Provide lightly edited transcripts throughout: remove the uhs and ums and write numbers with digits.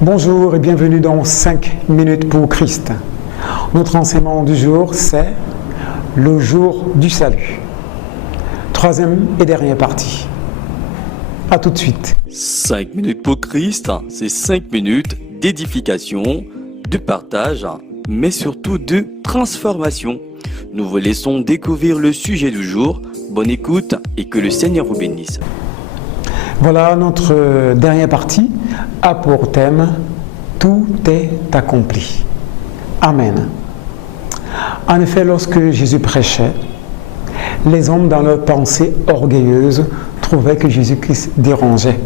Bonjour et bienvenue dans 5 minutes pour Christ. Notre enseignement du jour, c'est le jour du salut. Troisième et dernière partie. A tout de suite. 5 minutes pour Christ, c'est 5 minutes d'édification, de partage, mais surtout de transformation. Nous vous laissons découvrir le sujet du jour. Bonne écoute et que le Seigneur vous bénisse. Voilà, notre dernière partie a pour thème « Tout est accompli ». Amen. En effet, lorsque Jésus prêchait, les hommes dans leur pensée orgueilleuse trouvaient que Jésus-Christ dérangeait,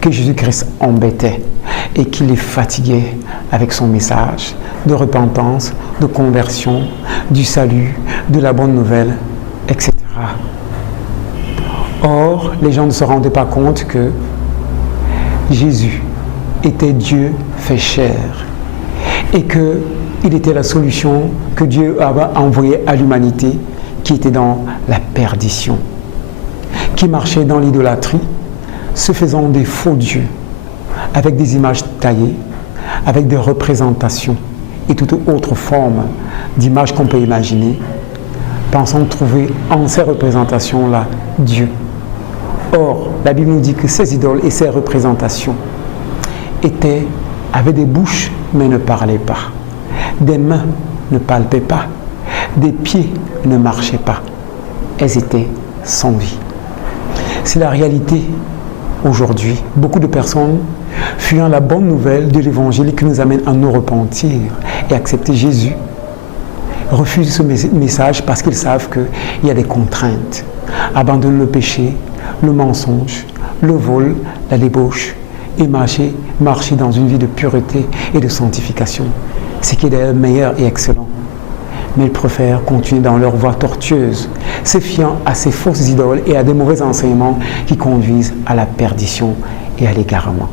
que Jésus-Christ embêtait et qu'il les fatiguait avec son message de repentance, de conversion, du salut, de la bonne nouvelle, etc. Or, les gens ne se rendaient pas compte que Jésus était Dieu fait chair et qu'il était la solution que Dieu avait envoyée à l'humanité qui était dans la perdition, qui marchait dans l'idolâtrie, se faisant des faux dieux, avec des images taillées, avec des représentations et toute autre forme d'image qu'on peut imaginer, pensant trouver en ces représentations-là Dieu. Or, la Bible nous dit que ces idoles et ces représentations avaient des bouches mais ne parlaient pas, des mains ne palpaient pas, des pieds ne marchaient pas. Elles étaient sans vie. C'est la réalité aujourd'hui. Beaucoup de personnes, fuyant la bonne nouvelle de l'évangile qui nous amène à nous repentir et accepter Jésus, refusent ce message parce qu'ils savent qu'il y a des contraintes. Abandonnent le péché, le mensonge, le vol, la débauche et marcher dans une vie de pureté et de sanctification, ce qui est d'ailleurs meilleur et excellent. Mais ils préfèrent continuer dans leur voie tortueuse, se fiant à ces fausses idoles et à des mauvais enseignements qui conduisent à la perdition et à l'égarement.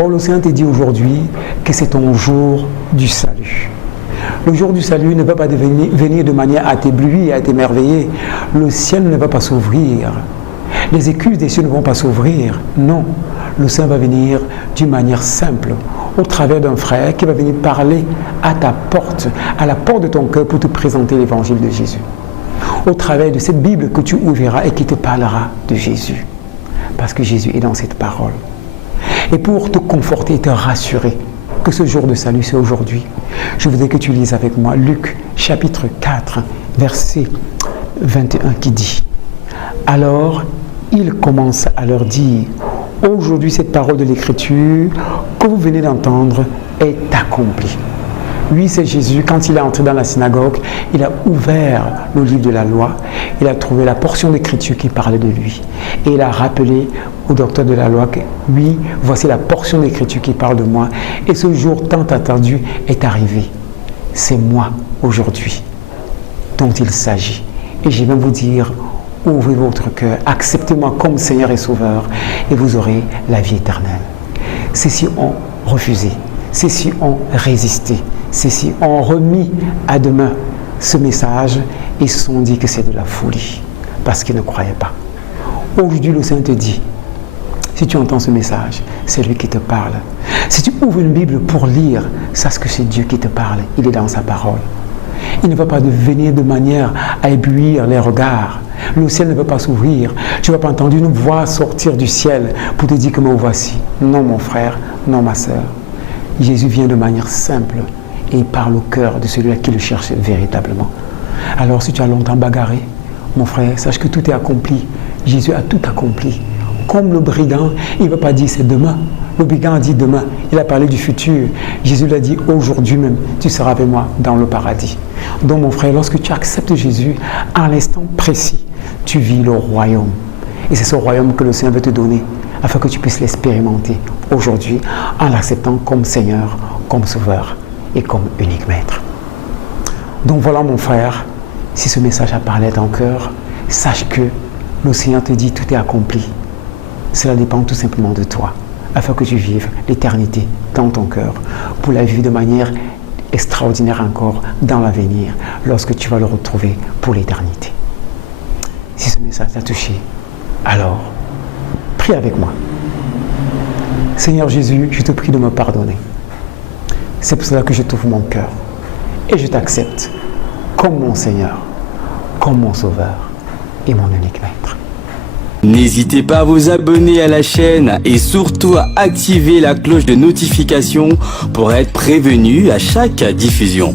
Or, le Seigneur te dit aujourd'hui que c'est ton jour du salut. Le jour du salut ne va pas venir de manière à t'éblouir, à t'émerveiller. Le ciel ne va pas s'ouvrir. Les écluses des cieux ne vont pas s'ouvrir. Non, le Seigneur va venir d'une manière simple, au travers d'un frère qui va venir parler à ta porte, à la porte de ton cœur pour te présenter l'évangile de Jésus. Au travers de cette Bible que tu ouvriras et qui te parlera de Jésus. Parce que Jésus est dans cette parole. Et pour te conforter et te rassurer que ce jour de salut, c'est aujourd'hui, je voudrais que tu lises avec moi Luc chapitre 4, verset 21 qui dit « Alors, il commence à leur dire « Aujourd'hui, cette parole de l'Écriture que vous venez d'entendre est accomplie. » Oui, c'est Jésus, quand il est entré dans la synagogue, il a ouvert le livre de la loi, il a trouvé la portion d'Écriture qui parlait de lui. Et il a rappelé au docteur de la loi que oui, voici la portion d'Écriture qui parle de moi. Et ce jour tant attendu est arrivé. C'est moi aujourd'hui dont il s'agit. Et je vais vous dire, ouvrez votre cœur, acceptez-moi comme Seigneur et Sauveur, et vous aurez la vie éternelle. Ceux-ci ont refusé, ceux-ci ont résisté, ceux-ci ont remis à demain ce message et se sont dit que c'est de la folie, parce qu'ils ne croyaient pas. Aujourd'hui, le Seigneur te dit, si tu entends ce message, c'est lui qui te parle. Si tu ouvres une Bible pour lire, sache que c'est Dieu qui te parle, il est dans sa parole. Il ne va pas venir de manière à éblouir les regards. Le ciel ne va pas s'ouvrir. Tu ne vas pas entendre une voix sortir du ciel pour te dire que me voici. Non, mon frère, non, ma sœur. Jésus vient de manière simple et il parle au cœur de celui-là qui le cherche véritablement. Alors, si tu as longtemps bagarré, mon frère, sache que tout est accompli. Jésus a tout accompli. Comme le brigand, il ne va pas dire c'est demain. Le brigand a dit demain. Il a parlé du futur. Jésus l'a dit aujourd'hui même, tu seras avec moi dans le paradis. Donc mon frère, lorsque tu acceptes Jésus, à l'instant précis, tu vis le royaume. Et c'est ce royaume que le Seigneur veut te donner, afin que tu puisses l'expérimenter aujourd'hui en l'acceptant comme Seigneur, comme Sauveur et comme unique Maître. Donc voilà mon frère, si ce message a parlé à ton cœur, sache que le Seigneur te dit tout est accompli. Cela dépend tout simplement de toi, afin que tu vives l'éternité dans ton cœur, pour la vivre de manière extraordinaire encore dans l'avenir, lorsque tu vas le retrouver pour l'éternité. Si ce message t'a touché, alors prie avec moi. Seigneur Jésus, je te prie de me pardonner. C'est pour cela que je t'ouvre mon cœur et je t'accepte comme mon Seigneur, comme mon Sauveur et mon unique Maître. N'hésitez pas à vous abonner à la chaîne et surtout à activer la cloche de notification pour être prévenu à chaque diffusion.